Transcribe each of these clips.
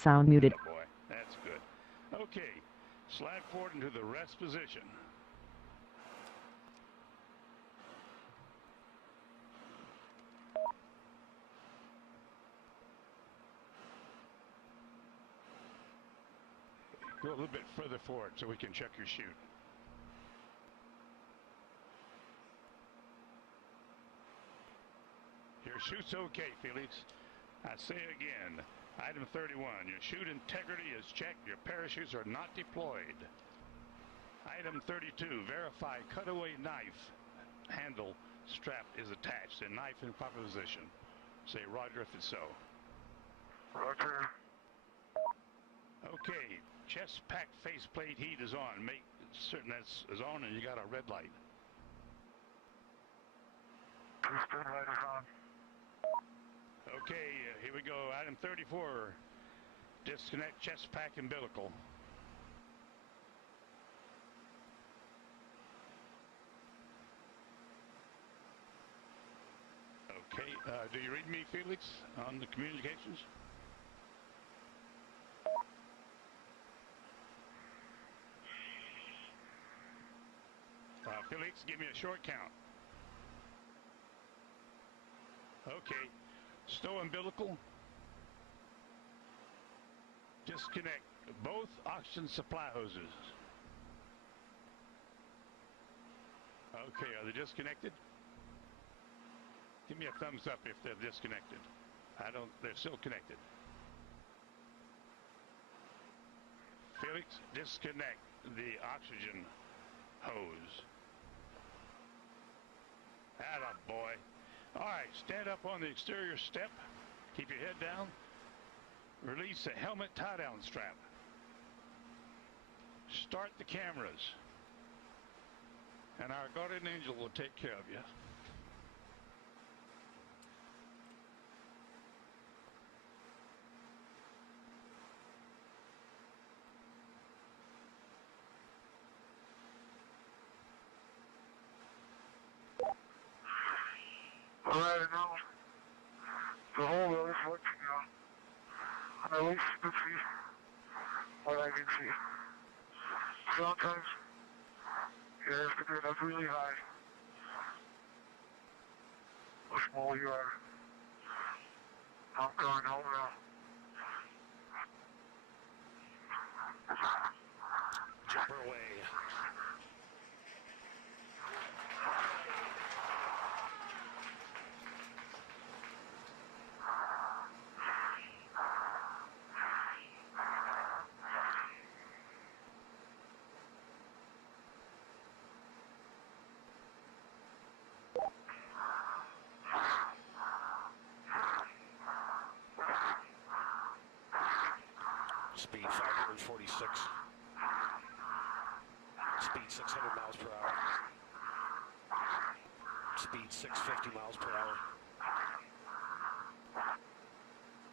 Sound muted. Oh boy, that's good. Okay, slide forward into the rest position. Go a little bit further forward so we can check your chute. Your chute's okay, Felix. I say again, item 31, your chute integrity is checked. Your parachutes are not deployed. Item 32, verify cutaway knife handle strap is attached and knife in proper position. Say roger if it's so. Roger. Okay, chest pack faceplate heat is on. Make certain that's is on and you got a red light. Faceplate light is on. Okay, here we go. Item 34, disconnect chest pack umbilical. Okay, do you read me, Felix, on the communications? Felix, give me a short count. Okay, stow umbilical. Disconnect both oxygen supply hoses. Okay, are they disconnected? Give me a thumbs up if they're disconnected. They're still connected. Felix, disconnect the oxygen hose. Atta boy. All right, stand up on the exterior step. Keep your head down. Release the helmet tie-down strap. Start the cameras. And our guardian angel will take care of you. Alright, now the whole road is working now. And at least you can see what I can see. Sometimes you have to get up really high. The smaller you are. I'm going home now. Jumper away. Speed 546. Speed 600 miles per hour. Speed 650 miles per hour.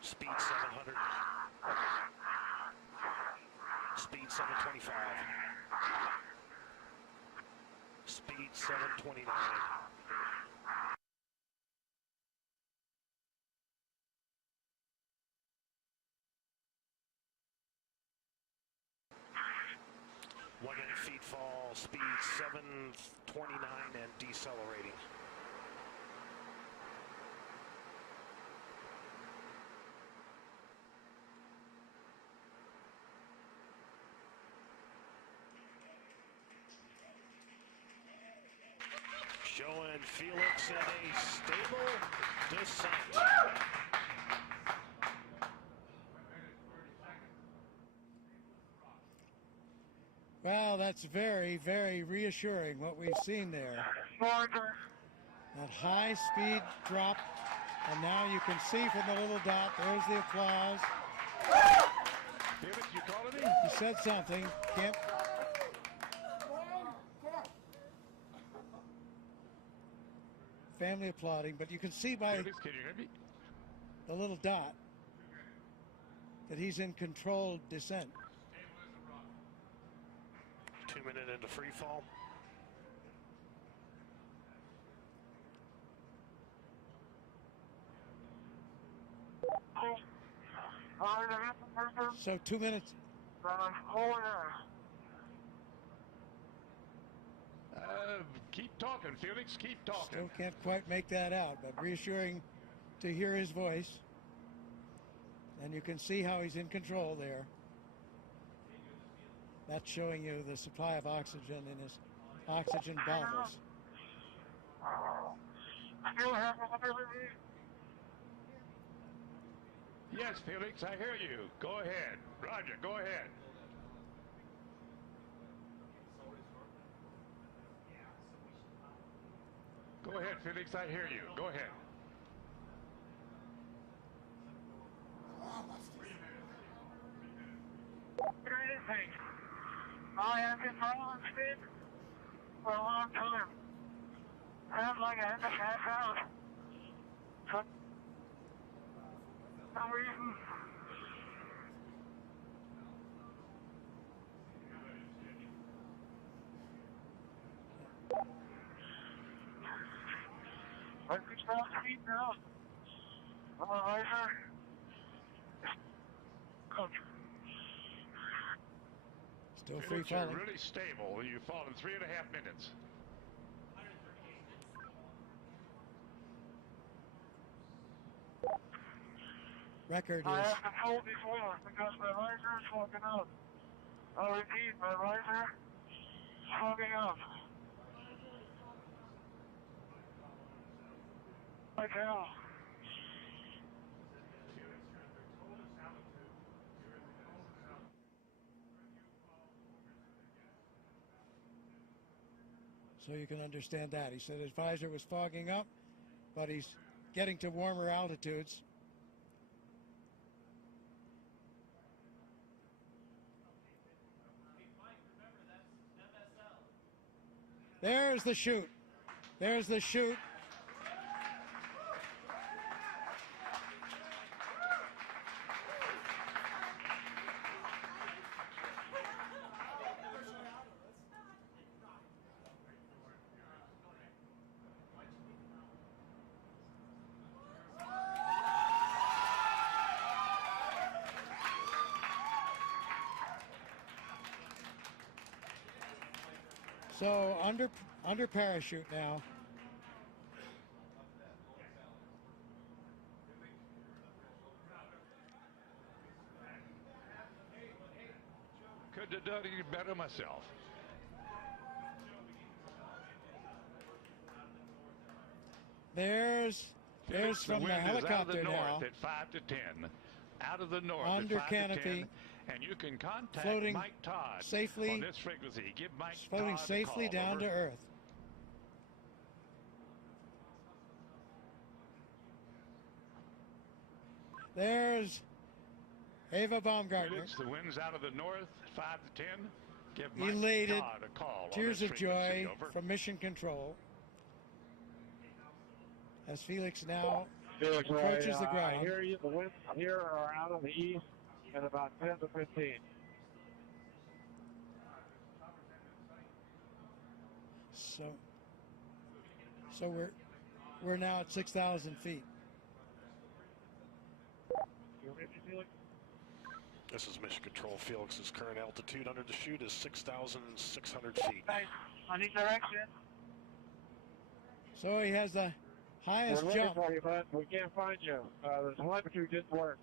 Speed 700. Speed 725. Speed 729. One and feet fall, speed 729 and decelerating. Showing Felix in a stable descent. Well, that's very, very reassuring what we've seen there. Roger. That high speed drop, and now you can see from the little dot, there's the applause. Felix, you calling me? He said something. Can't. Family applauding, but you can see by Felix, can you hear me? the little dot that he's in controlled descent. 2 minutes into free fall. Oh. Alright, I got the person. So 2 minutes. Over there. Keep talking, Felix. Keep talking. Still can't quite make that out, but reassuring to hear his voice. And you can see how he's in control there. That's showing you the supply of oxygen in his oxygen bottles. Still have a little bit. Yes, Felix, I hear you. Go ahead. Roger, go ahead. Go ahead, Felix, I hear you. Go ahead. Anything. I have been following speed for a long time. Sounds like I have to pass out. For some reason. I can stop speed now. Visor. Still free Felix, you're falling. really stable. You've fallen 3.5 minutes. Record I is have to hold before because my visor is fogging up. I'll repeat, my visor is fogging up. Like hell. so you can understand that. He said his visor was fogging up, but he's getting to warmer altitudes. There's the chute. There's the chute. So under parachute now. Could have done it better myself. There's Felix, from the wind is helicopter out of the now. north at 5 to 10. Out of the north Under at 5 to 10. canopy. And you can contact Floating Mike Todd safely- on this frequency. Give Mike Floating Todd a safely call. down Over. to Earth. There's Ava Baumgartner, Felix, the wind's out of the north, 5 to 10. Give Mike elated, Todd a call. tears on of this frequency. joy Over. from Mission Control. As Felix now Felix, approaches the I ground. hear you. The winds here are out of the east at about 10 to 15. So we're now at 6,000 feet. You ready, Felix? This is Mission Control. Felix's current altitude under the chute is 6,600 feet. Hey, I need direction. So he has the highest We're looking jump. for you, bud. We can't find you. The telemetry didn't work.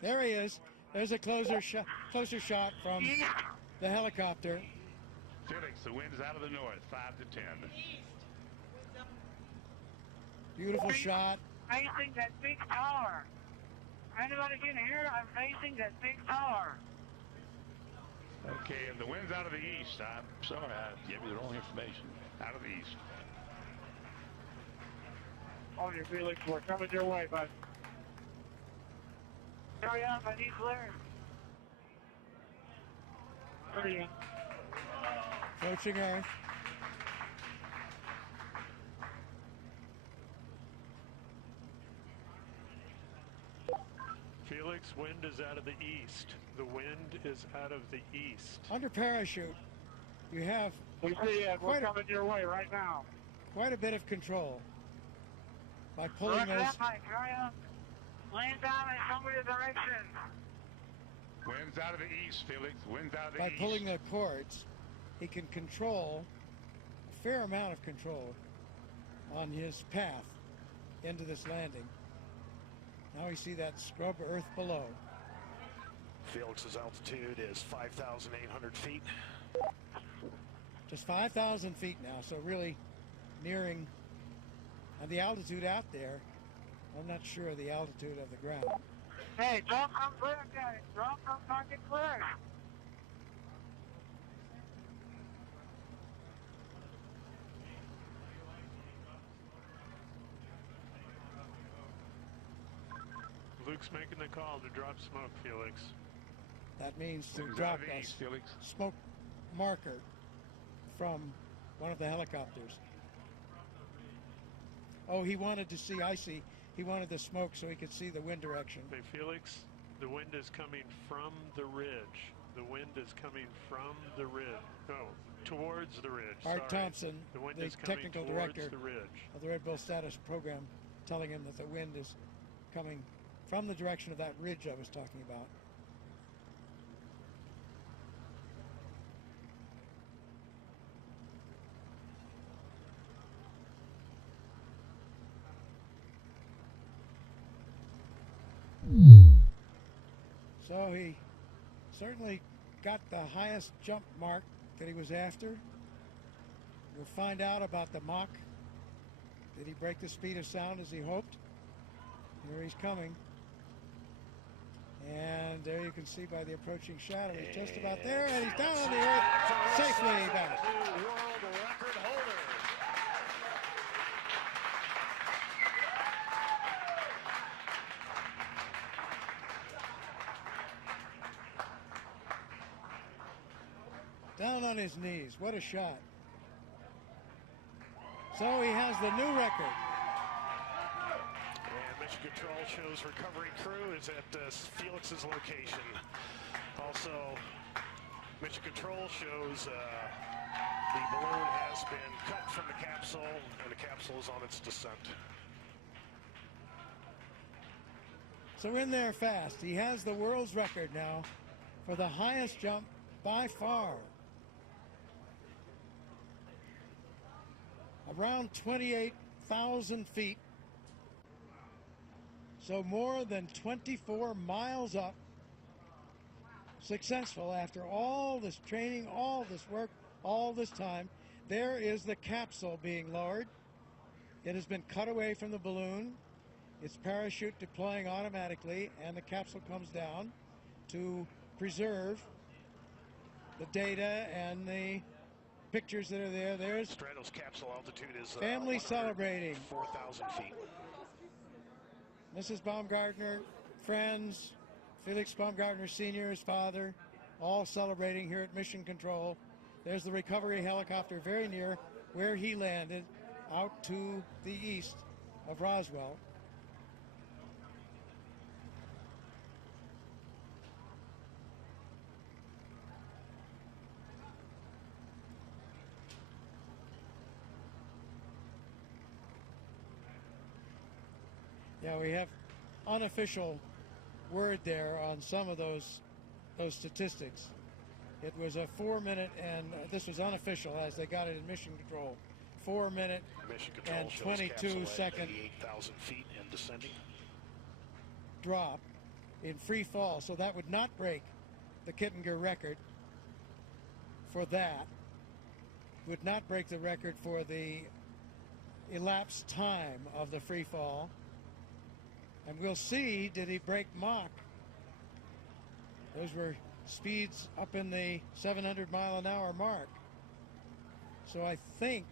There he is. There's a closer shot from the helicopter. Felix, the wind's out of the north, 5 to 10. Beautiful shot. Facing that big tower. Anybody can hear? I'm facing that big tower. Okay, and the wind's out of the east. I'm sorry, I gave you the wrong information. Out of the east. On your Felix, we're coming your way, bud. Hurry up, I need clear. Hurry up. Approaching Earth. Felix, wind is out of the east. The wind is out of the east. Under parachute, you have We see it. We're Quite a- coming your way right now. quite a bit of control. by pulling Roger those that, Mike. Right on. Lane down in somebody's direction. Winds out of the east, Felix. Winds out of the by east. pulling the cords, he can control a fair amount of control on his path into this landing. Now we see that scrub earth below. Felix's altitude is 5,800 feet. Just 5,000 feet now, so really nearing the altitude out there. I'm not sure of the altitude of the ground. Hey, don't come clear, guys. Don't come fucking clear. Luke's making the call to drop smoke, Felix. That means to Winds out drop of the a east, Felix. smoke marker from one of the helicopters. Oh, he wanted to see, I see. He wanted the smoke so he could see the wind direction. Hey, Felix, the wind is coming from the ridge. The wind is coming from the ridge. No, towards the ridge. Art Sorry. Thompson, The wind the is coming technical towards director the ridge. of the Red Bull Status program, telling him that the wind is coming from the direction of that ridge I was talking about. So he certainly got the highest jump mark that he was after. We'll find out about the Mach. Did he break the speed of sound as he hoped? Here he's coming. And there you can see by the approaching shadow, he's just about there, and he's down on the earth, safely back. New world record holder. Down on his knees. What a shot. So he has the new record. And Mission Control shows recovery crew is at Felix's location. Also, Mission Control shows the balloon has been cut from the capsule, and the capsule is on its descent. So in there fast. He has the world's record now for the highest jump by far. Around 28,000 feet. So more than 24 miles up. Successful after all this training, all this work, all this time. There is the capsule being lowered. It has been cut away from the balloon. Its parachute deploying automatically, and the capsule comes down to preserve the data and the pictures that are there. There's Stratos capsule altitude is family celebrating. 4,000 feet. Mrs. Baumgartner, friends, Felix Baumgartner Sr., his father, all celebrating here at Mission Control. There's the recovery helicopter very near where he landed, out to the east of Roswell. Yeah, we have unofficial word there on some of those statistics. It was a 4 minute, and this was unofficial as they got it in Mission Control. 4 minute Mission Control and shows 22 capsule at second 88,000 feet and descending. drop in free fall. So that would not break the Kittinger record for that. Would not break the record for the elapsed time of the free fall. And we'll see, did he break Mach? Those were speeds up in the 700 mile an hour mark. So I think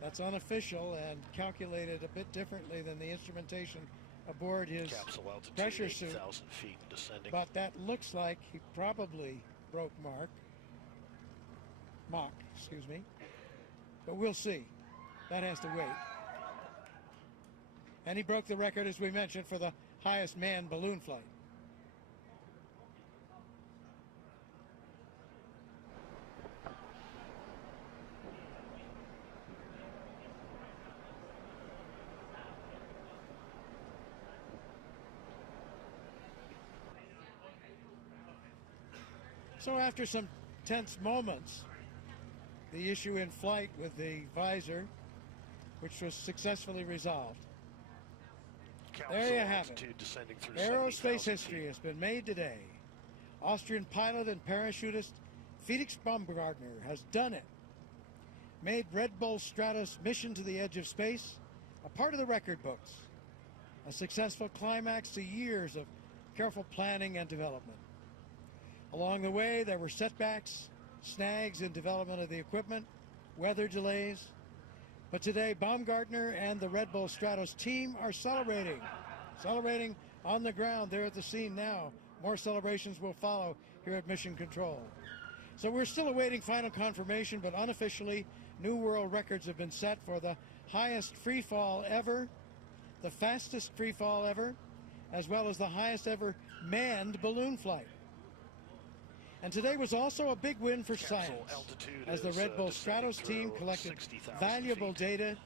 that's unofficial and calculated a bit differently than the instrumentation aboard his Capsule altitude pressure suit. 8,000 feet and descending. But that looks like he probably broke Mach, excuse me. But we'll see. That has to wait. And he broke the record, as we mentioned, for the highest manned balloon flight. So after some tense moments, the issue in flight with the visor, which was successfully resolved. There you have it. Descending through Aerospace history has been made today. Austrian pilot and parachutist Felix Baumgartner has done it. Made Red Bull Stratos mission to the edge of space a part of the record books. A successful climax to years of careful planning and development. Along the way, there were setbacks, snags in development of the equipment, weather delays. But today, Baumgartner and the Red Bull Stratos team are celebrating. Celebrating on the ground. They're at the scene now. More celebrations will follow here at Mission Control. So we're still awaiting final confirmation, but unofficially, new world records have been set for the highest free fall ever, the fastest free fall ever, as well as the highest ever manned balloon flight. And today was also a big win for science, as the Red Bull Stratos team collected valuable data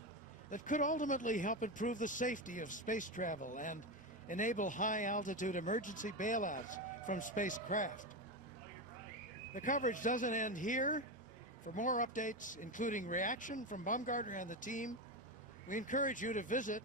that could ultimately help improve the safety of space travel and enable high-altitude emergency bailouts from spacecraft. The coverage doesn't end here. For more updates, including reaction from Baumgartner and the team, we encourage you to visit